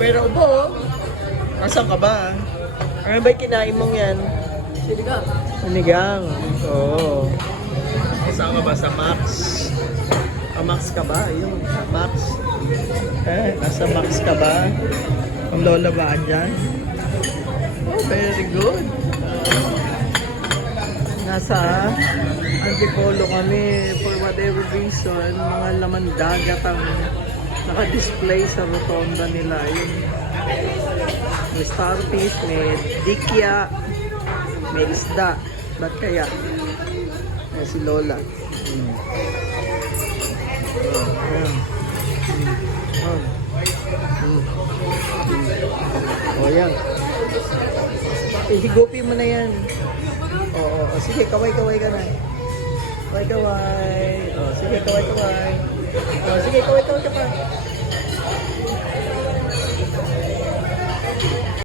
Pero ubo, asan ka ba? Ano ba yung kinain mong yan? Sinigang. Sinigang. Oo. Saan ka ba? Sa Max? Sa Max ka ba? Ayun, sa Max. Nasa Max ka ba? Ang lola ba dyan? Oh, very good. Nasa Antipolo kami for whatever reason, mga laman dagat ang naka-display sa rotonda nila. Yun. May starfish, may dikya, may isda. Ba't kaya? May si Lola. O yan. Higupin mo na yan. Oo. Sige, kaway-kaway ka na. Kaway-kaway. Sige, kaway-kaway. Sige, kaway-kaway ka pa.